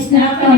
snap